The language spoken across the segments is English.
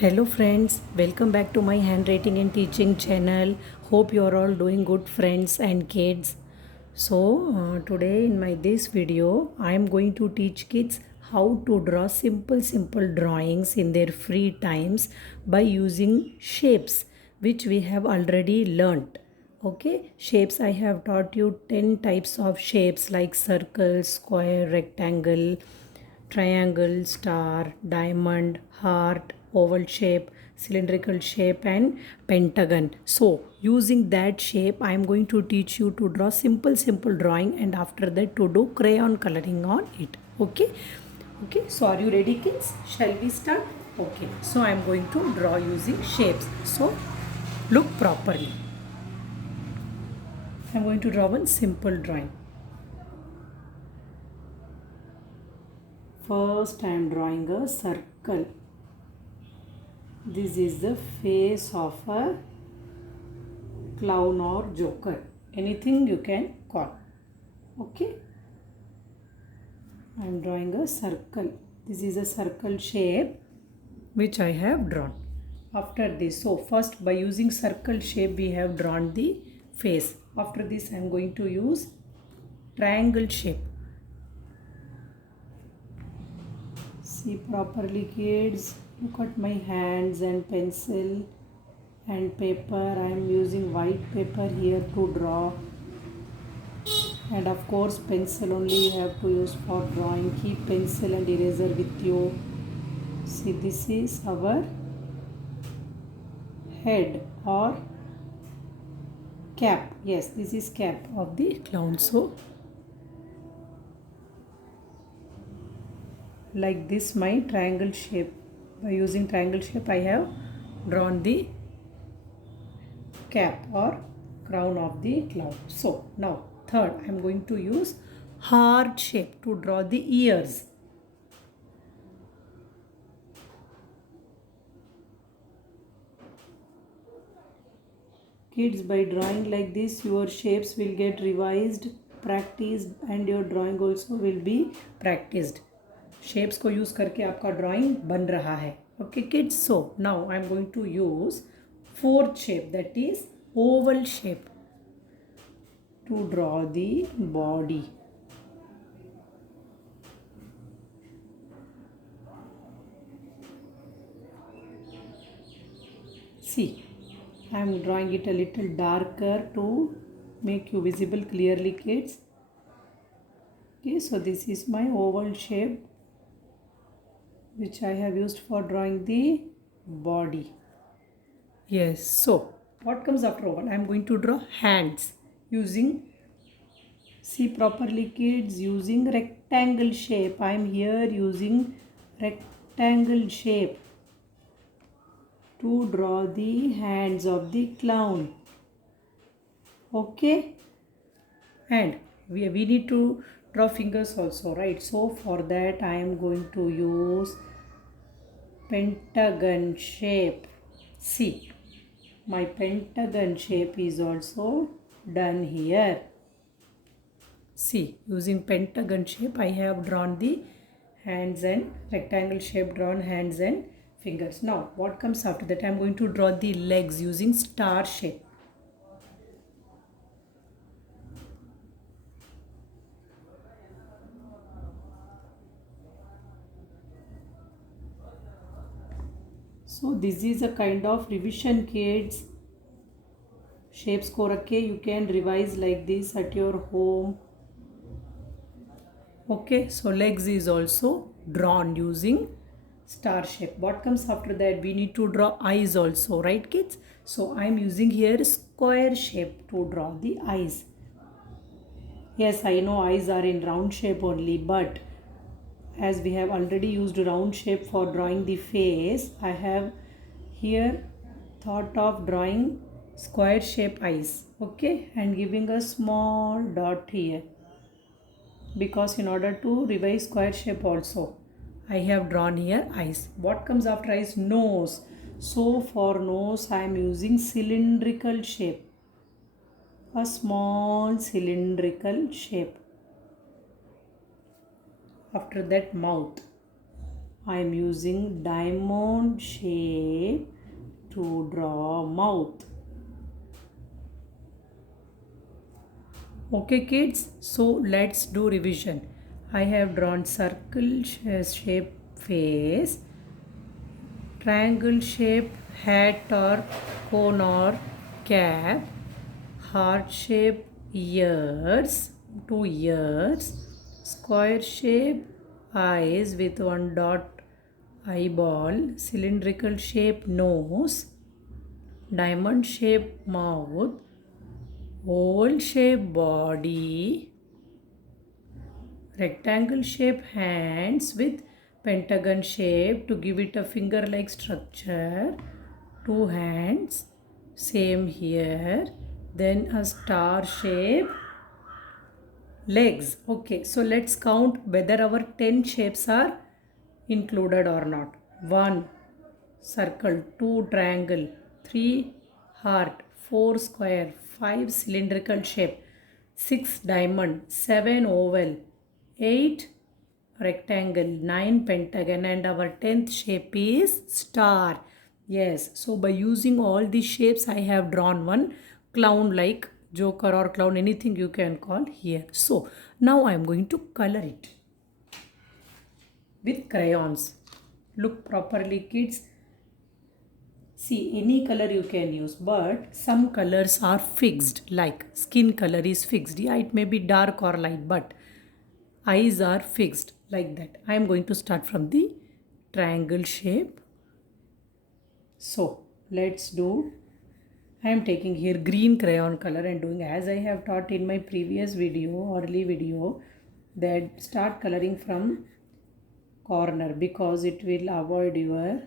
Hello friends, welcome back to my handwriting and teaching channel. Hope you are all doing good friends and kids. Today in my this video I am going to teach kids how to draw simple drawings in their free times by using shapes which we have already learnt. Okay, shapes I have taught you 10 types of shapes like circle, square, rectangle, triangle, star, diamond, heart, oval shape, cylindrical shape and pentagon. So using that shape I am going to teach you to draw simple drawing and after that to do crayon coloring on it. Okay, so are you ready kids? Shall we start? Okay, so I am going to draw using shapes. So look properly. I am going to draw one simple drawing. First I am drawing a circle. This is the face of a clown or joker. Anything you can call. Okay. I am drawing a circle. This is a circle shape which I have drawn. After this, so first by using circle shape we have drawn the face. After this I am going to use triangle shape. See properly kids. Look at my hands and pencil and paper. I am using white paper here to draw, and of course pencil only you have to use for drawing. Keep pencil and eraser with you. See, this is our head or cap. Yes, this is cap of the clown. So like this my triangle shape. By using triangle shape I have drawn the cap or crown of the clown. So now third I am going to use heart shape to draw the ears. Kids, by drawing like this your shapes will get revised, practiced and your drawing also will be practiced. Shapes को use करके आपका drawing बन रहा है. Okay kids, so now I am going to use fourth shape, that is oval shape, to draw the body. See, I am drawing it a little darker to make you visible clearly kids. Okay, so this is my oval shape which I have used for drawing the body. Yes, so what comes after oval? I am going to draw hands using, see properly kids, using rectangle shape. I am here using rectangle shape to draw the hands of the clown. Okay, and we need to draw fingers also, right? So for that I am going to use pentagon shape. See, my pentagon shape is also done here. See, using pentagon shape I have drawn the hands and rectangle shape drawn hands and fingers. Now what comes after that? I am going to draw the legs using star shape. So this is a kind of revision kids. Shapes को रख के you can revise like this at your home. Okay, so legs is also drawn using star shape. What comes after that? We need to draw eyes also, right kids? So I am using here square shape to draw the eyes. Yes, I know eyes are in round shape only, but as we have already used round shape for drawing the face, I have here thought of drawing square shape eyes. Okay, and giving a small dot here, because in order to revise square shape also I have drawn here eyes. What comes after eyes? Nose. So for nose I am using cylindrical shape, a small cylindrical shape. After that mouth, I am using diamond shape to draw mouth. Okay kids, so let's do revision. I have drawn circle shape face, triangle shape hat or cone or cap, heart shape ears, two ears, square shape eyes with one dot eyeball, cylindrical shape nose, diamond shape mouth, oval shape body, rectangle shape hands with pentagon shape to give it a finger like structure, two hands, same here, then a star shape legs. Okay, so let's count whether our 10 shapes are included or not. 1 circle, 2 triangle, 3 heart, 4 square, 5 cylindrical shape, 6 diamond, 7 oval, 8 rectangle, 9 pentagon, and our 10th shape is star. Yes, so by using all these shapes I have drawn one clown like joker or clown, anything you can call here. So now I am going to color it with crayons. Look properly kids. See, any color you can use, but some colors are fixed, like skin color is fixed. Yeah, it may be dark or light, but eyes are fixed like that. I am going to start from the triangle shape. So let's do. I am taking here green crayon color and doing as I have taught in my previous video, early video, that start coloring from corner because it will avoid your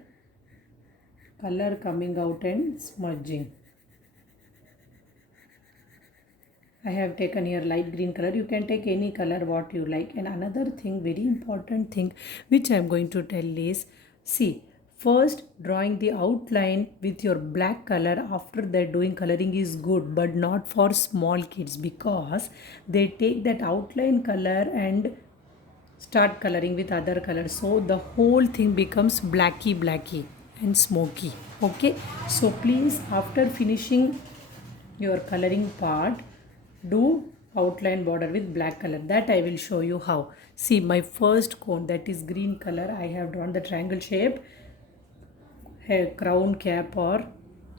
color coming out and smudging. I have taken here light green color. You can take any color what you like. And another thing, very important thing which I am going to tell is, see, first drawing the outline with your black color, after that doing coloring is good, but not for small kids because they take that outline color and start coloring with other colors. So the whole thing becomes blacky and smoky. Okay, so please after finishing your coloring part, do outline border with black color. That I will show you how. See, my first cone, that is green color, I have drawn the triangle shape, a crown cap or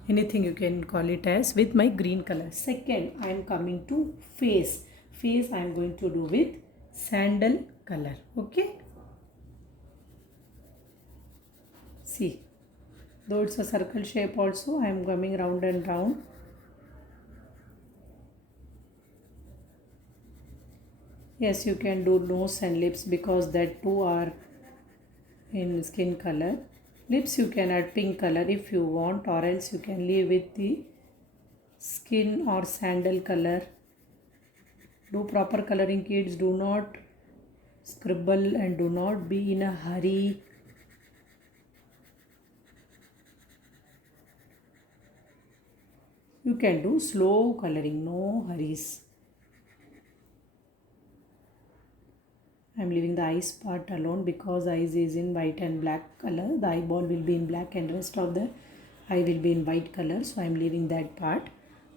anything you can call it as, with my green color. Second, I am coming to face. Face I am going to do with sandal color. Okay, see, though it's a circle shape also, I am coming round and round. Yes, you can do nose and lips because that too are in skin color. Lips you can add pink color if you want, or else you can leave with the skin or sandal color. Do proper coloring kids, do not scribble and do not be in a hurry. You can do slow coloring, no hurries. I am leaving the eyes part alone because eyes is in white and black color. The eyeball will be in black and rest of the eye will be in white color. So I am leaving that part.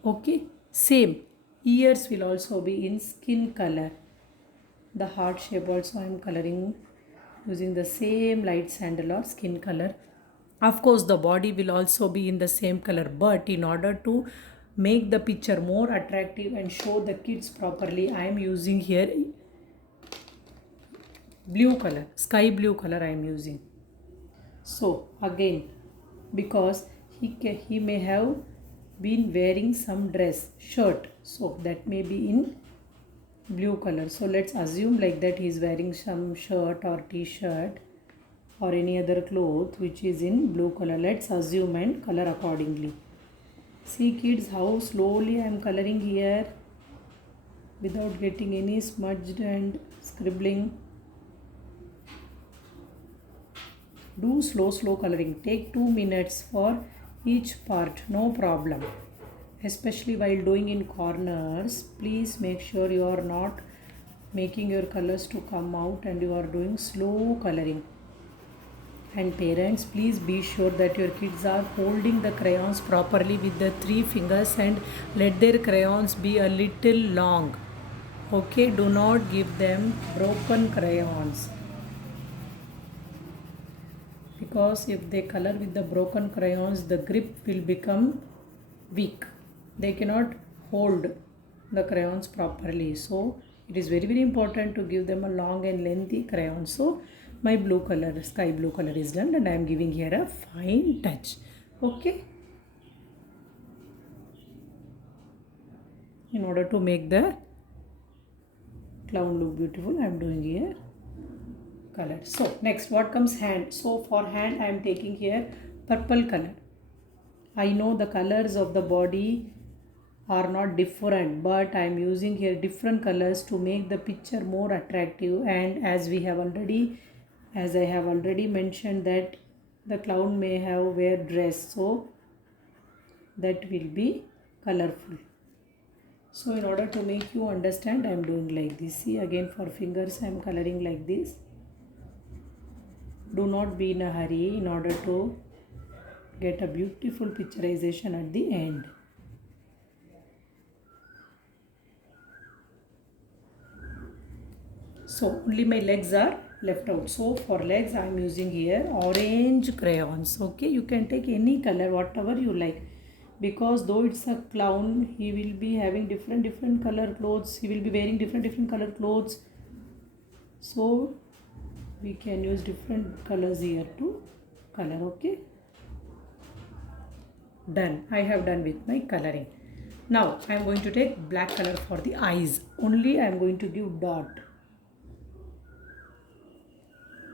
Okay, same. Ears will also be in skin color. The heart shape also I am coloring using the same light sandal or skin color. Of course, the body will also be in the same color, but in order to make the picture more attractive and show the kids properly, I am using here blue color, sky blue color I am using. So again, because he may have been wearing some dress shirt, so that may be in blue color. So let's assume like that he is wearing some shirt or t-shirt or any other cloth which is in blue color. Let's assume and color accordingly. See kids how slowly I am coloring here without getting any smudged and scribbling. Do slow coloring. Take 2 minutes for each part, no problem. Especially while doing in corners, please make sure you are not making your colors to come out and you are doing slow coloring. And parents, please be sure that your kids are holding the crayons properly with the 3 fingers and let their crayons be a little long. Okay, do not give them broken crayons, because if they color with the broken crayons, the grip will become weak. They cannot hold the crayons properly. So it is very important to give them a long and lengthy crayon. So my blue color, sky blue color is done, and I am giving here a fine touch. Okay, in order to make the clown look beautiful, I am doing here color. So next, what comes hand? So for hand, I am taking here purple color. I know the colors of the body are not different, but I am using here different colors to make the picture more attractive. And as I have already mentioned that the clown may have wear dress, so that will be colorful. So in order to make you understand, I am doing like this. See, again for fingers I am coloring like this. Do not be in a hurry in order to get a beautiful picturization at the end. So only my legs are left out. So for legs I am using here orange crayons. Okay, you can take any color, whatever you like, because though it's a clown, he will be having different color clothes. He will be wearing different color clothes. So we can use different colors here to color. Okay, done. I have done with my coloring. Now I am going to take black color for the eyes. Only I am going to give dot,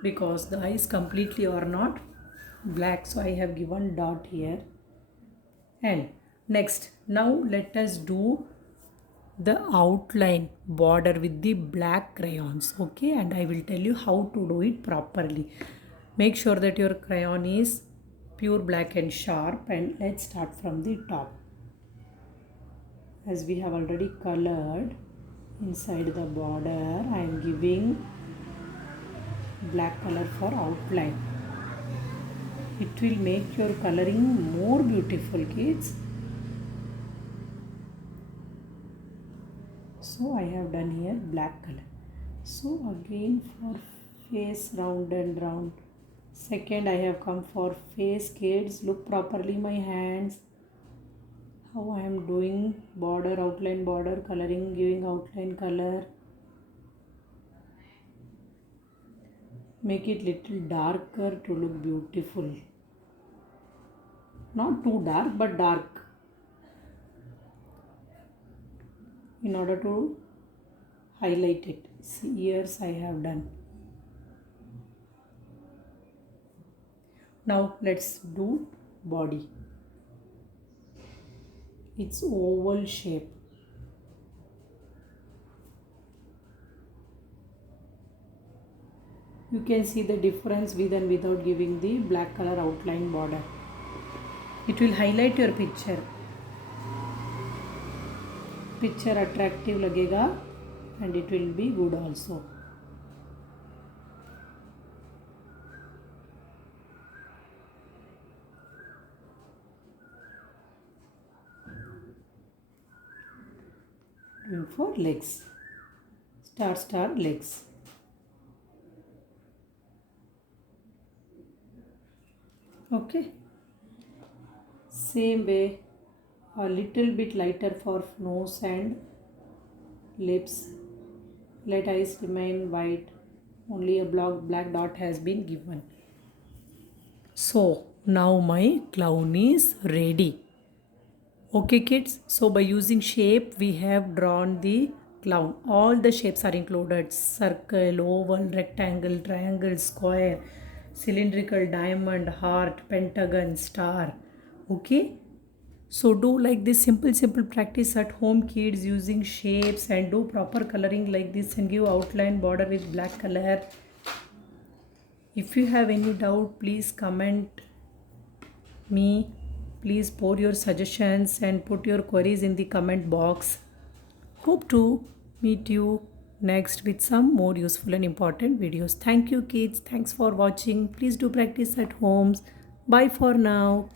because the eyes completely are not black, so I have given dot here. And next, now let us do the outline border with the black crayons. Okay, and I will tell you how to do it properly. Make sure that your crayon is pure black and sharp, and let's start from the top. As we have already colored inside the border, I am giving black color for outline. It will make your coloring more beautiful, kids. So I have done here black color. So again for face, round and round. Second, I have come for face, kids. Look properly my hands. How I am doing border, outline border, coloring, giving outline color. Make it little darker to look beautiful. Not too dark, but dark, in order to highlight it. See, ears I have done. Now let's do body. It's oval shape. You can see the difference with and without giving the black color outline border. It will highlight your picture. Picture attractive lagega, and it will be good also. Doing for legs. Star legs. Okay. Same way, a little bit lighter for nose and lips. Let eyes remain white. Only a black dot has been given. So now my clown is ready. Okay kids, so by using shape we have drawn the clown. All the shapes are included: circle, oval, rectangle, triangle, square, cylindrical, diamond, heart, pentagon, star. Okay, so do like this simple practice at home, kids, using shapes, and do proper coloring like this and give outline border with black color. If you have any doubt, please comment me. Please pour your suggestions and put your queries in the comment box. Hope to meet you next with some more useful and important videos. Thank you kids. Thanks for watching. Please do practice at homes. Bye for now.